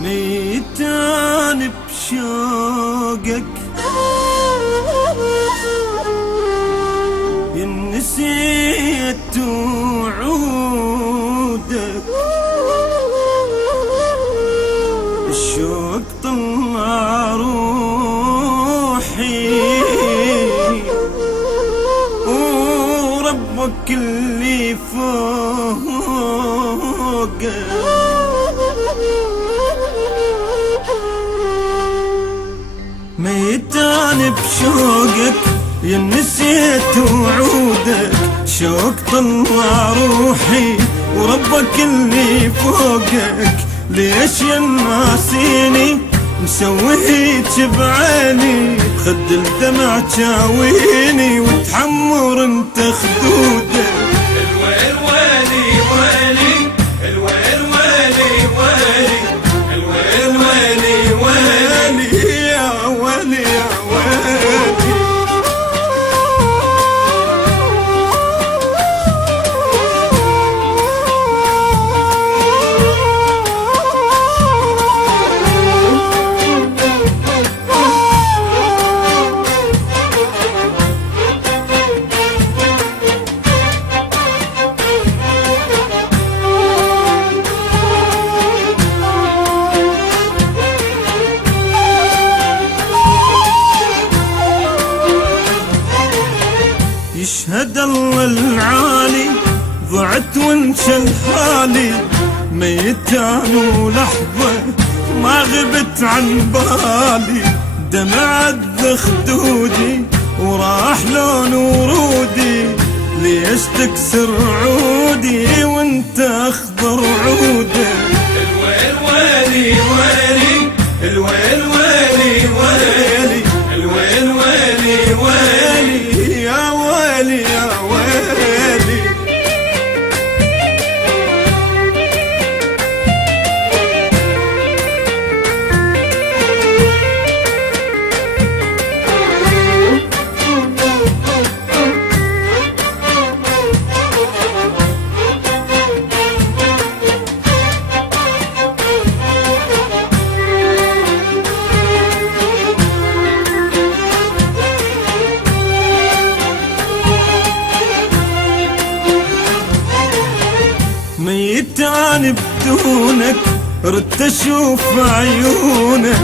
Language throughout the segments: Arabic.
ميتان بشوقك إن نسيت وعودك، الشوق طلع روحي وربك اللي فوقك. ميتان بشوقك يا نسيت وعودك، شوق طلع روحي وربك اللي فوقك. ليش يا ناسيني مسويك بعيني، خد الدمع تشاويني وتحمر انت خدودك. الويل ويلي ويلي، الويل ويلي ويلي، الويل ويلي ويلي يا ويلي يا ويلي. يشهد الله العالي ضعت وانشل حالي، ميتان ولحظة ما غبت عن بالي. دمع خدودي وراح لون ورودي، ليش تكسر عودي وانت اخضر عودك. الويل ويلي ويلي، الويل ويلي ويلي، الويل ويلي ويلي يا ويلي يا ويلي. ميتان بدونك ردت اشوف عيونك،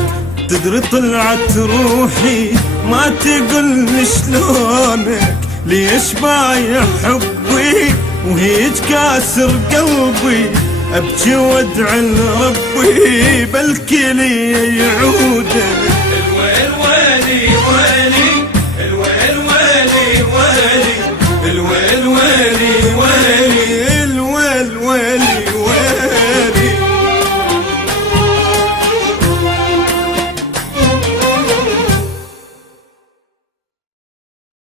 تدري طلعت روحي ما تقول شلونك. ليش بايع حبي وهيج كاسر قلبي، ابكي وادعي لربي بلكي لي يعود.